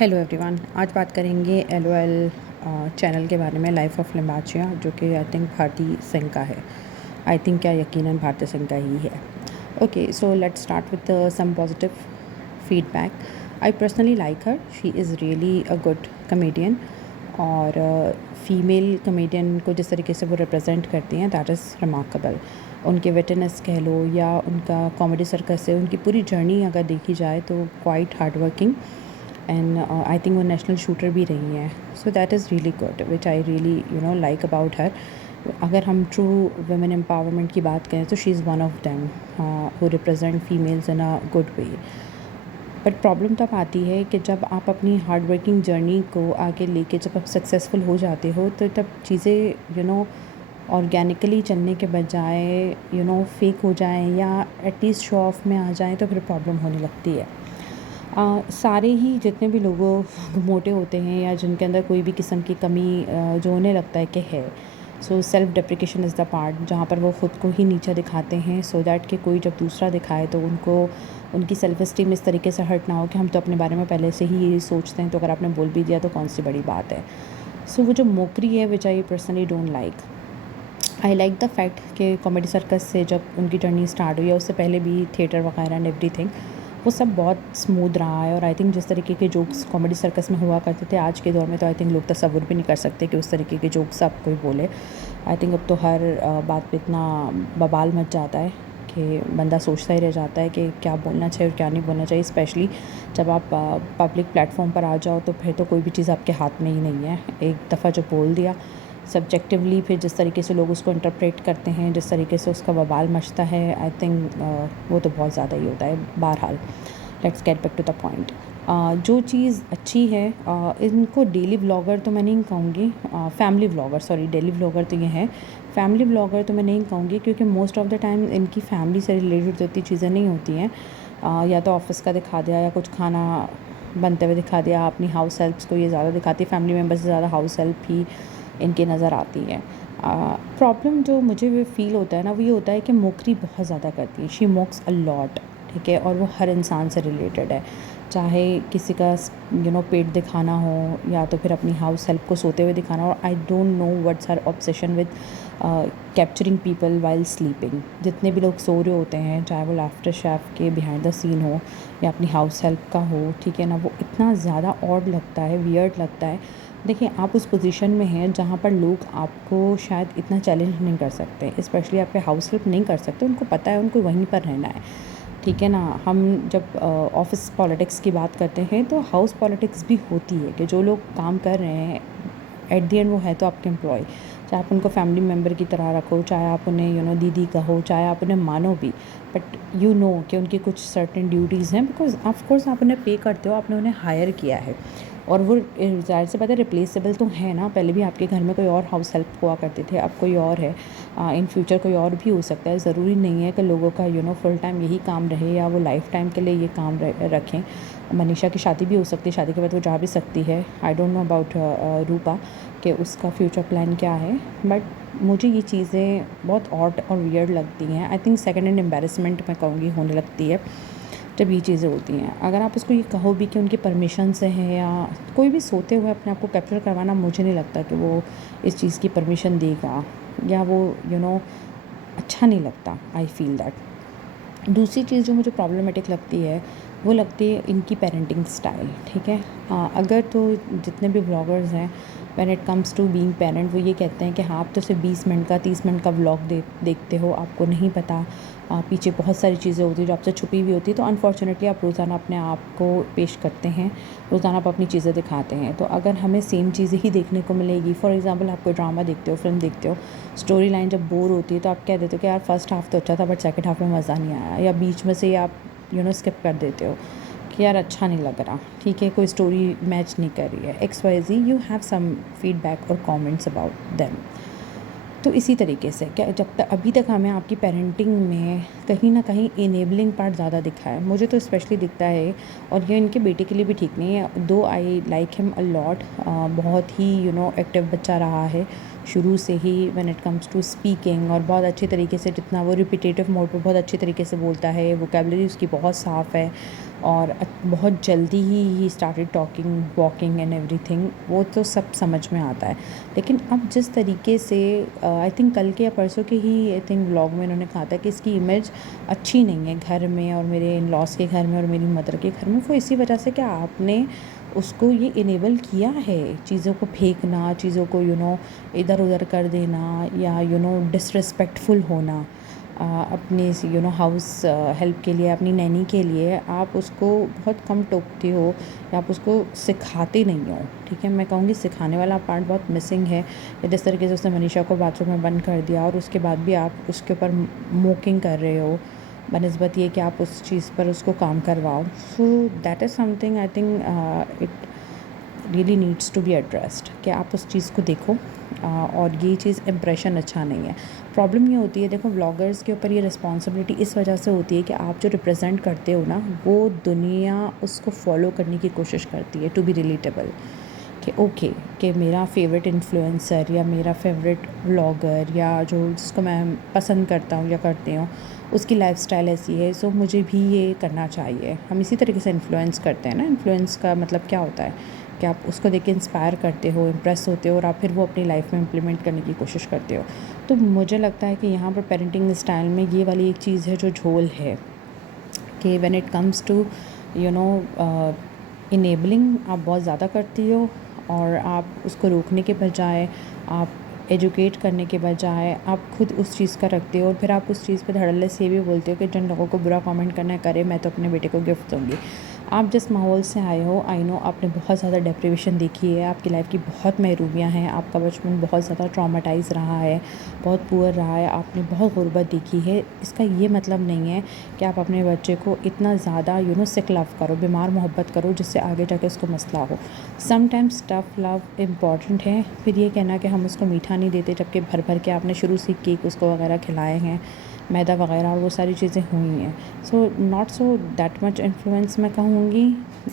Hello everyone, आज बात करेंगे एलओएल चैनल के बारे में, लाइफ ऑफ लिम्बाचिया, जो कि आई थिंक भारती सिंह का है। आई थिंक क्या यकीनन भारती सिंह का ही है। Okay, so let's start with some positive feedback. I personally like her, she is really a good comedian. और फीमेल कमेडियन को जिस तरीके से वो रिप्रेजेंट करती हैं, दैट इज़ रिमार्केबल। उनके विटनेस कह लो या उनका कॉमेडी सर्कस से उनकी पूरी जर्नी अगर देखी जाए तो quite hard working and I think वो नेशनल शूटर भी रही हैं। सो that is really good, which I really like about her. अगर हम ट्रू वुमेन एम्पावरमेंट की बात करें तो she is one of them who represent females in a good way. But problem तब आती है कि जब आप अपनी हार्ड वर्किंग जर्नी को आगे लेके जब आप सक्सेसफुल हो जाते हो तो तब चीज़ें ऑर्गेनिकली चलने के बजाय फेक हो जाएं या एटलीस्ट शो ऑफ में आ जाएं, तो फिर प्रॉब्लम होने लगती है। सारे ही जितने भी लोगों मोटे होते हैं या जिनके अंदर कोई भी किस्म की कमी जो उन्हें लगता है कि है, so self deprecation is the part जहाँ पर वो ख़ुद को ही नीचा दिखाते हैं, सो दैट कि कोई जब दूसरा दिखाए तो उनको उनकी सेल्फ़ इस्टीम इस तरीके से हर्ट ना हो कि हम तो अपने बारे में पहले से ही यही सोचते हैं, तो अगर आपने बोल भी दिया तो कौन सी बड़ी बात है। सो वो जो मोकरी है, which I personally don't like. I like the fact कि कॉमेडी सर्कस से जब उनकी जर्नी स्टार्ट हुई है, उससे पहले भी थिएटर वगैरह एंड एवरीथिंग, वो सब बहुत स्मूथ रहा है। और आई थिंक जिस तरीके के जोक्स कॉमेडी सर्कस में हुआ करते थे आज के दौर में, तो आई थिंक लोग तसव्वुर भी नहीं कर सकते कि उस तरीके के जोक्स अब कोई बोले। आई थिंक अब तो हर बात पे इतना बवाल मच जाता है कि बंदा सोचता ही रह जाता है कि क्या बोलना चाहिए और क्या नहीं बोलना चाहिए। स्पेशली जब आप पब्लिक प्लेटफॉर्म पर आ जाओ तो फिर तो कोई भी चीज़ आपके हाथ में ही नहीं है। एक दफ़ा जो बोल दिया सब्जेक्टिवली, फिर जिस तरीके से लोग उसको इंटरप्रेट करते हैं, जिस तरीके से उसका बवाल मचता है, आई थिंक वो तो बहुत ज़्यादा ही होता है। बहरहाल, let's get back to the point. जो चीज़ अच्छी है, इनको डेली व्लॉगर तो मैं नहीं कहूँगी, family vlogger, sorry, daily vlogger तो ये है, फैमिली व्लॉगर तो मैं नहीं कहूँगी, क्योंकि मोस्ट ऑफ द टाइम इनकी फैमिली से रिलेटेड तो इतनी चीज़ें नहीं होती हैं। या तो ऑफिस का दिखा दिया या कुछ खाना बनते हुए दिखा दिया। अपनी हाउस हेल्प्स को ये ज़्यादा दिखाती है, फैमिली मेम्बर से ज़्यादा हाउस हेल्प ही इनकी नज़र आती है। प्रॉब्लम जो मुझे फ़ील होता है ना, वो ये होता है कि मोकरी बहुत ज़्यादा करती है। शी मोक्स अ लॉट, ठीक है, और वो हर इंसान से रिलेटेड है, चाहे किसी का पेट दिखाना हो या तो फिर अपनी हाउस हेल्प को सोते हुए दिखाना हो। I don't know what's her obsession with capturing people while sleeping. जितने भी लोग सो रहे होते हैं, चाहे वो लाफ्टर शेफ के बिहाइंड द सीन हो या अपनी हाउस हेल्प का हो, ठीक है ना, वो इतना ज़्यादा ऑड लगता है, वियर्ड लगता है। देखिए, आप उस पोजीशन में हैं जहाँ पर लोग आपको शायद इतना चैलेंज नहीं कर सकते, स्पेशली आप पे हाउस हेल्प नहीं कर सकते। उनको पता है उनको वहीं पर रहना है, ठीक है ना। हम जब ऑफिस पॉलिटिक्स की बात करते हैं तो हाउस पॉलिटिक्स भी होती है कि जो लोग काम कर रहे हैं, एट दी एंड वो है तो आपके एम्प्लॉय, चाहे आप उनको फैमिली मेम्बर की तरह रखो, चाहे आप उन्हें दीदी कहो, चाहे आप उन्हें मानो भी, बट कि उनकी कुछ सर्टेन ड्यूटीज़ हैं, बिकॉज ऑफ कोर्स आप उन्हें पे करते हो, आपने उन्हें हायर किया है और वो ज़ाहिर से बात है रिप्लेसेबल तो है ना। पहले भी आपके घर में कोई और हाउस हेल्प हुआ करते थे, अब कोई और है, इन फ्यूचर कोई और भी हो सकता है। ज़रूरी नहीं है कि लोगों का फुल टाइम यही काम रहे या वो लाइफ टाइम के लिए ये काम रखें। मनीषा की शादी भी हो सकती है, शादी के बाद वो जा भी सकती है। आई डोंट नो अबाउट रूपा कि उसका फ्यूचर प्लान क्या है, बट मुझे ये चीज़ें बहुत ऑड और वियर्ड लगती हैं। I think second hand embarrassment मैं कहूँगी होने लगती है जब ये चीज़ें होती हैं। अगर आप उसको ये कहो भी कि उनकी परमिशन से है, या कोई भी सोते हुए अपने आप को कैप्चर करवाना, मुझे नहीं लगता कि वो इस चीज़ की परमिशन देगा, या वो अच्छा नहीं लगता। I feel that. दूसरी चीज़ जो मुझे प्रॉब्लमेटिक लगती है, वो लगती है इनकी पेरेंटिंग स्टाइल, ठीक है। अगर तो जितने भी व्लॉगर्स हैं, when it comes to being parent, वो ये कहते हैं कि हाँ, आप तो सिर्फ 20 मिनट का 30 मिनट का व्लॉग देखते हो, आपको नहीं पता पीछे बहुत सारी चीज़ें होती हैं जो आपसे छुपी हुई होती है। तो अनफॉर्चुनेटली आप रोज़ाना अपने आप को पेश करते हैं, रोज़ाना आप अपनी चीज़ें दिखाते हैं। तो अगर हमें सेम चीज़ें ही देखने को मिलेगी, फॉर एग्जांपल आप कोई ड्रामा देखते हो, फिल्म देखते हो, स्टोरी लाइन जब बोर होती है तो आप कह देते हो कि यार फर्स्ट हाफ़ तो अच्छा था बट सेकंड हाफ़ में मज़ा नहीं आया, या बीच में से आप स्किप कर देते हो कि यार अच्छा नहीं लग रहा, ठीक है, कोई स्टोरी मैच नहीं कर रही है, XYZ, you have some feedback और कमेंट्स अबाउट देम। तो इसी तरीके से क्या, जब तक अभी तक हमें आपकी पेरेंटिंग में कहीं ना कहीं इनेबलिंग पार्ट ज़्यादा दिखा है, मुझे तो स्पेशली दिखता है, और ये इनके बेटे के लिए भी ठीक नहीं है। Though I like him a lot, बहुत ही एक्टिव बच्चा रहा है शुरू से ही when it comes to speaking, और बहुत अच्छे तरीके से, जितना वो रिपीटेटिव मोड पर बहुत अच्छे तरीके से बोलता है, वोकेबलरी उसकी बहुत साफ़ है, और बहुत जल्दी he started talking walking and everything, वो तो सब समझ में आता है। लेकिन अब जिस तरीके से आई थिंक कल के या परसों के ही आई थिंक व्लॉग में इन्होंने कहा था कि इसकी इमेज अच्छी नहीं है घर में और मेरे इन लॉस के घर में और मेरी मदर के घर में। वो इसी वजह से कि आपने उसको ये इनेबल किया है चीज़ों को फेंकना, चीज़ों को इधर उधर कर देना, या डिसरिस्पेक्टफुल होना। अपने हाउस हेल्प के लिए, अपनी नैनी के लिए आप उसको बहुत कम टोकते हो या आप उसको सिखाते नहीं हो। ठीक है, मैं कहूँगी सिखाने वाला पार्ट बहुत मिसिंग है। जिस तरीके से उसने मनीषा को बाथरूम में बंद कर दिया और उसके बाद भी आप उसके ऊपर मोकिंग कर रहे हो बनस्बत ये कि आप उस चीज़ पर उसको काम करवाओ। So that is something I think it really needs to be addressed कि आप उस चीज़ को देखो। और ये चीज़ इम्प्रेशन अच्छा नहीं है। प्रॉब्लम ये होती है, देखो व्लॉगर्स के ऊपर ये रिस्पॉन्सिबिलिटी इस वजह से होती है कि आप जो रिप्रेजेंट करते हो ना, वो दुनिया उसको फॉलो करने की कोशिश करती है टू बी रिलेटेबल। कि ओके कि मेरा फेवरेट इन्फ्लुएंसर या मेरा फेवरेट व्लॉगर या जो जिसको मैं पसंद करता हूँ या करती हूँ, उसकी लाइफस्टाइल ऐसी है, सो मुझे भी ये करना चाहिए। हम इसी तरीके से इन्फ्लुएंस करते हैं ना। इन्फ्लुएंस का मतलब क्या होता है कि आप उसको देख के इंस्पायर करते हो, इम्प्रेस होते हो और आप फिर वो अपनी लाइफ में इम्प्लीमेंट करने की कोशिश करते हो। तो मुझे लगता है कि यहाँ पर पेरेंटिंग स्टाइल में ये वाली एक चीज़ है जो झोल है कि when it comes to enabling आप बहुत ज़्यादा करती हो, और आप उसको रोकने के बजाय, आप एजुकेट करने के बजाय आप खुद उस चीज़ का रखते हो और फिर आप उस चीज़ पे धड़ल्ले से ये भी बोलते हो कि जिन लोगों को बुरा कमेंट करना है करे, मैं तो अपने बेटे को गिफ्ट दूँगी। आप जिस माहौल से आए हो, आई नो आपने बहुत ज़्यादा डिप्रेवेशन देखी है, आपकी लाइफ की बहुत महरूमियाँ हैं, आपका बचपन बहुत ज़्यादा ट्रॉमाटाइज़ रहा है, बहुत पुअर रहा है, आपने बहुत गुर्बत देखी है। इसका ये मतलब नहीं है कि आप अपने बच्चे को इतना ज़्यादा सिक लव करो, बीमार मोहब्बत करो जिससे आगे जाके उसको मसला हो। समटाइम्स टफ लव इम्पॉर्टेंट है। फिर ये कहना कि हम उसको मीठा नहीं देते, जबकि भर भर के आपने शुरू से केक उसको वगैरह खिलाए हैं, मैदा वगैरह, और वो सारी चीज़ें हुई हैं। So not so that much influence मैं कहूँगी,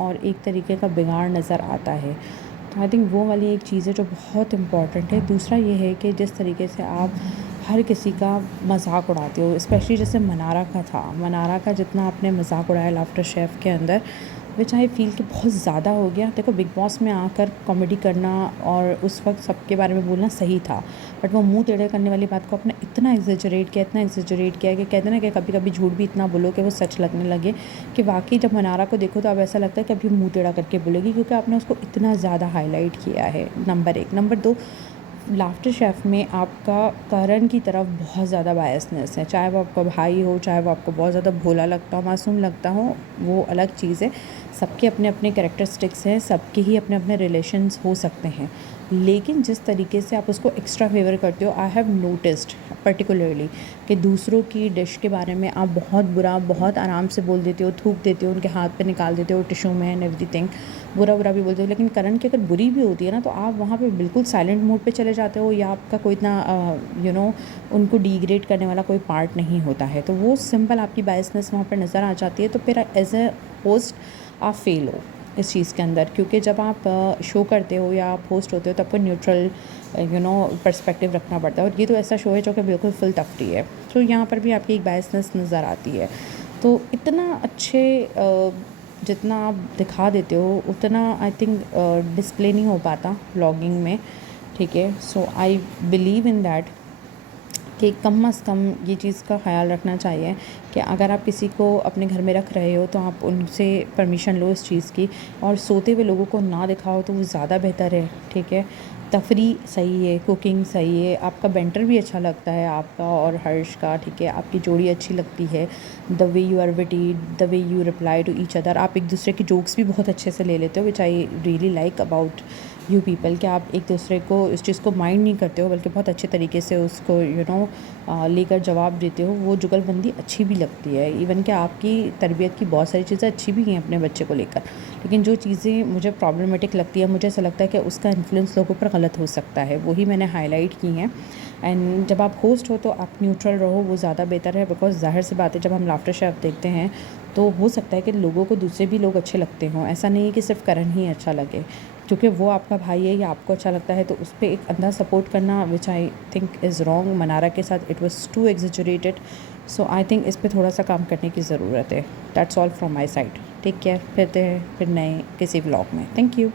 और एक तरीके का बिगाड़ नज़र आता है। तो आई थिंक वो वाली एक चीज़ है जो बहुत इम्पॉर्टेंट है। दूसरा ये है कि जिस तरीके से आप हर किसी का मजाक उड़ाते हो, स्पेशली जैसे मनारा का था, मनारा का जितना आपने मजाक उड़ाया लाफ्टर शेफ़ के अंदर, विच आई फ़ील कि बहुत ज़्यादा हो गया। देखो बिग बॉस में आकर कॉमेडी करना और उस वक्त सबके बारे में बोलना सही था, बट वो मुंह टेढ़े करने वाली बात को आपने इतना एग्जेजरेट किया, इतना एग्जेजरेट किया कि कहते हैं ना कि कभी कभी झूठ भी इतना बोलो कि वो सच लगने लगे, कि वाकई जब मनारा को देखो तो अब ऐसा लगता है कि अभी मुंह टेढ़ा करके बोलेगी, क्योंकि आपने उसको इतना ज़्यादा हाईलाइट किया है। नंबर एक। नंबर दो, लाफ्टर शेफ़ में आपका करण की तरफ बहुत ज़्यादा बायसनेस है, चाहे वो आपका भाई हो, चाहे वो आपको बहुत ज़्यादा भोला लगता हो, मासूम लगता हो, वो अलग चीज़ है। सबके अपने अपने कैरेक्टरिस्टिक्स हैं, सबके ही अपने अपने रिलेशंस हो सकते हैं, लेकिन जिस तरीके से आप उसको एक्स्ट्रा फेवर करते हो, आई हैव नोटिस्ड पर्टिकुलरली कि दूसरों की डिश के बारे में आप बहुत बुरा, बहुत आराम से बोल देते हो, थूक देते हो, उनके हाथ पे निकाल देते हो टिश्यू में एंड एवरीथिंग, बुरा बुरा भी बोलते हो। लेकिन करण की अगर बुरी भी होती है ना, तो आप वहाँ पे बिल्कुल साइलेंट मोड पे चले जाते हो, या आपका कोई इतना उनको डिग्रेड करने वाला कोई पार्ट नहीं होता है। तो वो सिंपल आपकी बायसनेस वहाँ पर नज़र आ जाती है। तो फिर एज ए होस्ट आप फेल हो इस चीज़ के अंदर, क्योंकि जब आप शो करते हो या आप होस्ट होते हो तो आपको न्यूट्रल पर्सपेक्टिव रखना पड़ता है, और ये तो ऐसा शो है जो कि बिल्कुल फुल तफरी है। तो यहाँ पर भी आपकी एक बायसनेस नज़र आती है। तो इतना अच्छे जितना आप दिखा देते हो उतना आई थिंक डिस्प्ले नहीं हो पाता व्लॉगिंग में। ठीक है, सो आई बिलीव इन दैट कि कम से कम ये चीज़ का ख्याल रखना चाहिए कि अगर आप किसी को अपने घर में रख रहे हो तो आप उनसे परमिशन लो इस चीज़ की, और सोते हुए लोगों को ना दिखाओ तो वो ज़्यादा बेहतर है। ठीक है, तफरी सही है, कुकिंग सही है, आपका बेंटर भी अच्छा लगता है आपका और हर्ष का। ठीक है, आपकी जोड़ी अच्छी लगती है, the way you are witty, the way you reply to each other, आप एक दूसरे की जोक्स भी बहुत अच्छे से ले लेते हो, which I really like about you people, कि आप एक दूसरे को इस चीज़ को माइंड नहीं करते हो, बल्कि बहुत अच्छे तरीके से उसको लेकर जवाब देते हो। वो जुगलबंदी अच्छी भी लगती है। इवन कि आपकी तरबियत की बहुत सारी चीज़ें अच्छी भी हैं अपने बच्चे को लेकर, लेकिन जो चीज़ें मुझे प्रॉब्लमेटिक लगती है, मुझे ऐसा लगता है कि उसका इन्फ्लुएंस लोगों पर गलत हो सकता है, वही मैंने हाईलाइट की हैं। एंड जब आप होस्ट हो तो आप न्यूट्रल रहो, वो ज़्यादा बेहतर है, बिकॉज ज़ाहिर सी बात है जब हम लाफ्टर शेफ़ देखते हैं तो हो सकता है कि लोगों को दूसरे भी लोग अच्छे लगते हों, ऐसा नहीं है कि सिर्फ करण ही अच्छा लगे। क्योंकि वो आपका भाई है या आपको अच्छा लगता है, तो उस पर एक अंधा सपोर्ट करना which I think is wrong. Mannara के साथ it was too exaggerated, so I think इस पर थोड़ा सा काम करने की ज़रूरत है। That's all from my side. Take care, फिर नए किसी व्लॉग में। Thank you.